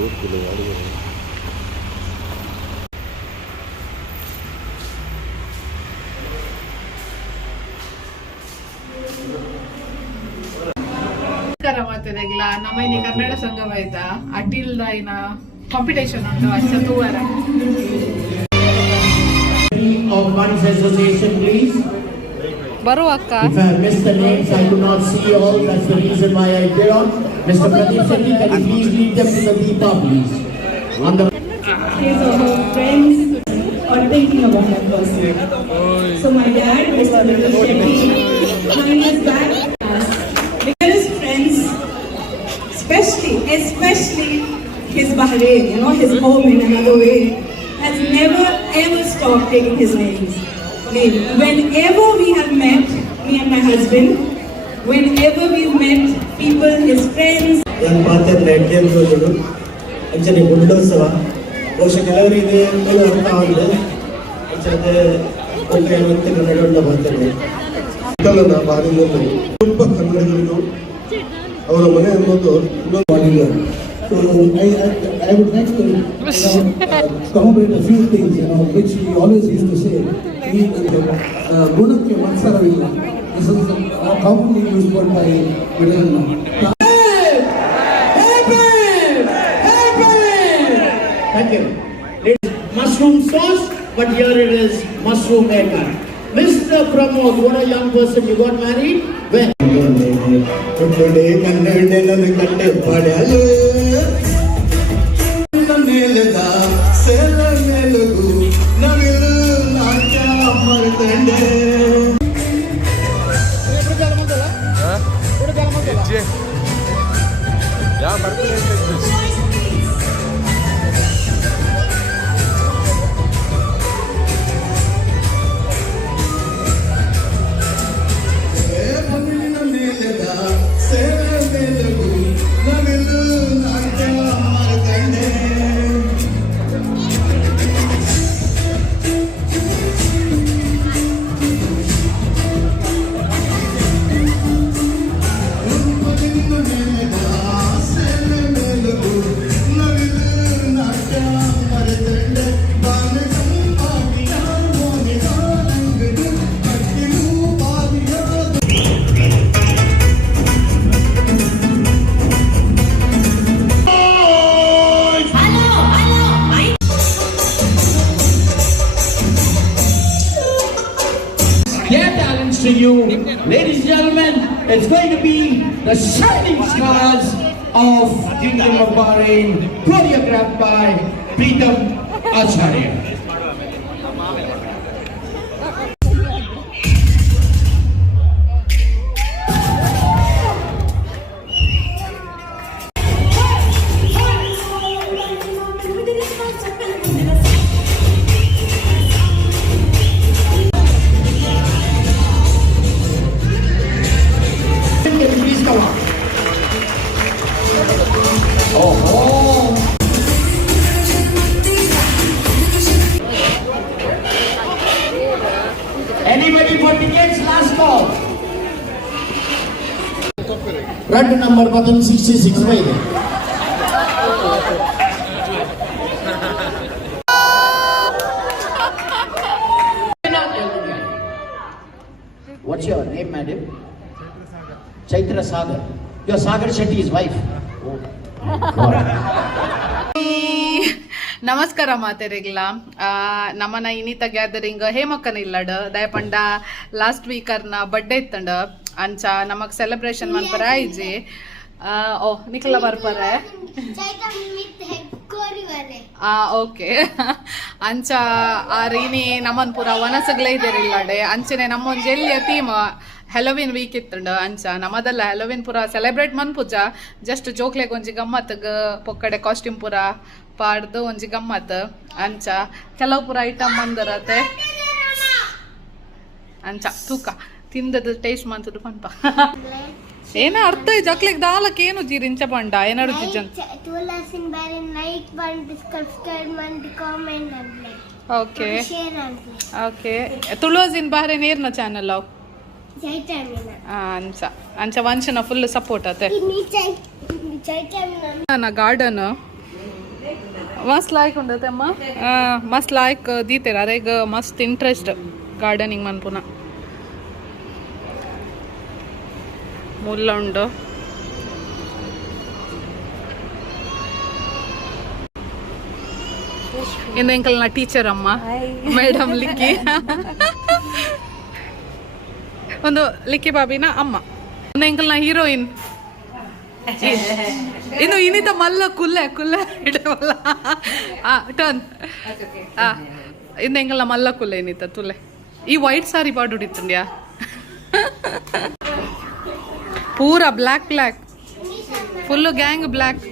ನಮಸ್ಕಾರ ಮಾತೆರೆಗ್ಲ ನಮ್ಮನೆ ಕನ್ನಡ ಸಂಗಮ ಆಯ್ತಾ ಅಡ್ಡಿಲ್ದ ಇನ್ನ ಕಾಂಪಿಟೇಷನ್ ಉಂಟು ಅಚ್ಚ ತೂವರ ಬರುವ ಅಕ್ಕ. If I have missed the names, I could not see all. That's the reason why I did not. Mr. Pradeep Shetty, can you please lead them to the Deepa, please? On the his or her friends or thinking about that person. So my dad, Mr. Pradeep Shetty, 9 years back, because his friends, especially his Bahrain, his home in another way, has never ever stopped taking his name. Whenever we have met, me and my husband, whenever we've met people, his friends. Young Pathar Natyam Sojulu, actually Bulldozer, ಬಹುಶಃ ಕೆಲವರಿಗೆ ಅರ್ಥ ಆಗಿದೆ. actually ಒಳ್ಳೆಯ ವ್ಯಕ್ತಿ ಕನ್ನಡ ಮಾತಾಡ್ತಾರೆ. ಕನ್ನಡ ಬಾರಿನಲ್ಲಿ ತುಂಬ ಕನ್ನಡಿಗರಿಗೂ ಅವರ ಮನೆ ಅನ್ನೋದು ಇನ್ನೊಂದು ಮಾಡಿದ್ದಾರೆ. So I would like to corroborate a few things, which we always used to say. ಗುಣಕ್ಕೆ ಮತ್ಸರವಿಲ್ಲ. This is commonly used word by Villain. Thank you. It's mushroom sauce, but here it is mushroom maker. Mr. Pramod, what a young person, you got married? When? Today, to you, ladies and gentlemen, it's going to be the shining stars of Kingdom of Bahrain, choreographed by Pritam Acharya. Anybody for tickets? Last call. Red number button 66 by there. What's your name, madam? Chaitra Sagar. You're Sagar Shetty's wife. Oh, God. ನಮಸ್ಕಾರ ಮಾತೆರೆಗ್ಲ ನಮ್ಮನ ಇನ್ನಿತ gathering ಹೇಮಕ್ಕನ ಇಲ್ಲಡ ದಯಪಂಡ last ವೀಕರ್ನ birthday ಇತ್ತಂಡ ಅಂಚ ನಮಕ್ celebration ಮನ್ಪರ IG ಓ ನಿಖಲ ಬರ್ಪರೆ okay ಅಂಚ ಆ ರೀನಿ ನಮ್ಮನ್ ಪೂರ ವನಸಗ್ಲೇ ಇದ್ದೇರಿಲ್ಲಡೆ ಅಂಚನೆ ನಮ್ಮೊಂದು ಜೆಲ್ಲಿಯ theme ಹೆಲೋವಿನ್ weak ಇತ್ತಂಡ ಅಂಚ ನಮ್ಮದಲ್ಲ ಹೆಲೋವಿನ್ ಪೂರ ಸೆಲೆಬ್ರೇಟ್ ಮನ್ಪುಜ ಜಸ್ಟ್ ಜೋಕ್ಲೆಗ್ ಒಂಜಿ ಗಮ್ಮತ್ಗ ಪೊಕ್ಕಡೆ ಕಾಸ್ಟ್ಯೂಮ್ ಪೂರ ಪಾಡ್ದು ಒಂಜಿ ಗಮ್ಮತ್ ಅಂಚ ಕೆಲವು ಪೂರ ಐಟಮ್ ಬಂದರತೆ ಅಂಚ ತೂಕ ತಿಂದದ ಟೇಸ್ಟ್ ಮಂತದು ಪನ್ಪ ಏನ ಅರ್ಥ ಜಕ್ಲೆಗ್ ದಾಲಕ್ ಏನು ಜೀರಿಂಚ ಪಂಡ ಏನಾರು ಜಿಜನ್ ಓಕೆ ಓಕೆ ತುಳುವಜಿನ್ ಬಾಹ್ರೇನ್ ಏರ್ನ ಚಾನಲ್ ಅವು ಅಂಚ ಅಂಚ ವಂಶನ ಫುಲ್ ಸಪೋರ್ಟ್ ಅತೆ ಗಾರ್ಡನ್ मस्त लायक उंडत अम्मा मस्त लायक दीतेर अरेग मस्त इंट्रेस्ट गार्डनिंग मन्पुन मुल्ल उंडु इंದು ಎಂಕಲ್ ನ ಟೀಚರ್ ಅಮ್ಮ ಮೇಡಮ್ ಲಿಕ್ಕಿ ಒಂದು ಲಿಕ್ಕಿ ಬಾಬಿನ ಅಮ್ಮ ಒಂದು ಎಂಕಲ್ ನ ಹೀರೋಯಿನ್ ಇನ್ನು ಇನ್ನಿತ ಮಲ್ಲ ಕುಲ್ಲೆ ಕುಲ್ಲೆ ಇಡವಲ್ಲ ಟರ್ನ್ ಇಂದು ಎಂಕಲ್ ನ ಮಲ್ಲ ಕುಲ್ಲೆ ಇನ್ನಿತ ತುಲ್ಲೆ ಈ ವೈಟ್ ಸಾರಿ ಪಾಡು ಉಡಿತಂದ್ಯಾ ಪೂರ black black full gang black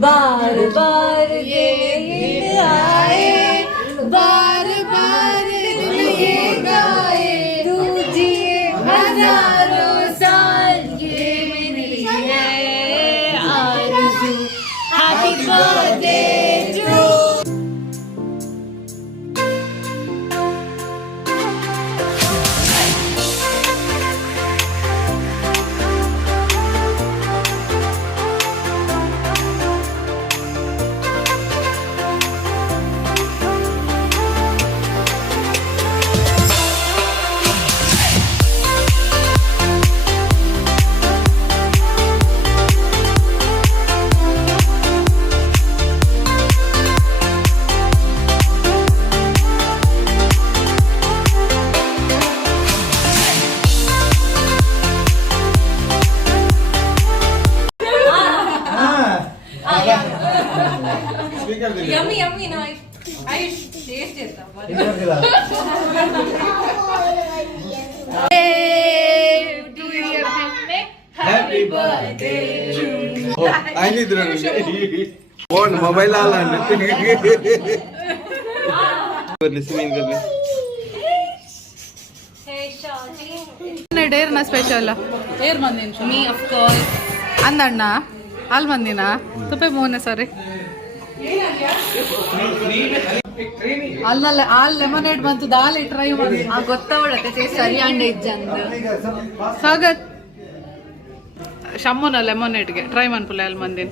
बार बार ये ईद आए, बार बार दिल ये गाए, तू जिए हजारों साल ये मेरी है आरज़ू, happy birthday to Yummy, yummy. No, I taste it. Happy birthday to you. Oh, I need to phone, mobile all on. Listening कर ले. Hey, Shaji. ಡೇರ್ನ ಸ್ಪೆಷಲ್ ಏರ್ ಮಂದಿನ Me, of course. ಅಂದಣ್ಣ ಅಲ್ಲಿ ಮಂದಿನ ತುಪ್ಪೆ ಮೂರನೇ ಸಾರಿ ಅಲ್ಲಲ್ಲ ಹಾಲ್ ಲೆಮನೇಡ್ ಬಂತು ದಾಲ್ ಟ್ರೈ ಮಾಡಿ ಗೊತ್ತಾವಡತ್ತೆ ಸರಿ ಅಂಡ ಇಜ್ಜಂದು ಸ್ವಾಗತ್ ಶಮ್ಮನ ಲೆಮನೇಡ್ಗೆ ಟ್ರೈ ಮಾಡ್ಪುಲ್ಲ ಅಲ್ಲಿ ಮಂದಿನ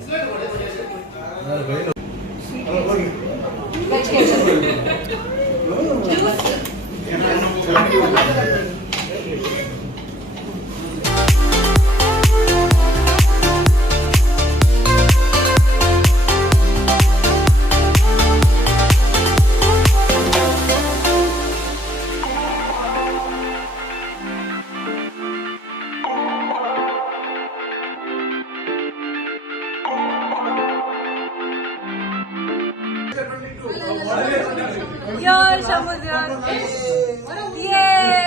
Your Shamudra. Yay!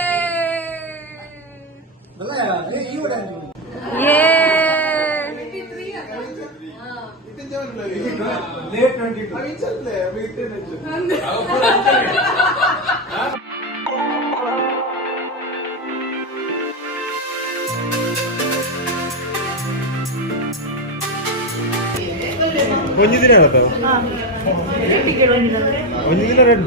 ಒಂಜಿ ದಿನ ಹೇಳತ್ತವ ಟಿಕೆಟ್ ಬಂದಿದ್ದಾರೆ ಒಂಜಿ ದಿನ ರೆಡ್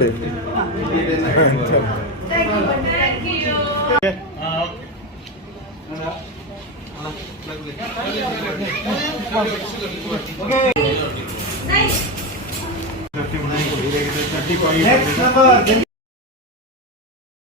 Next number.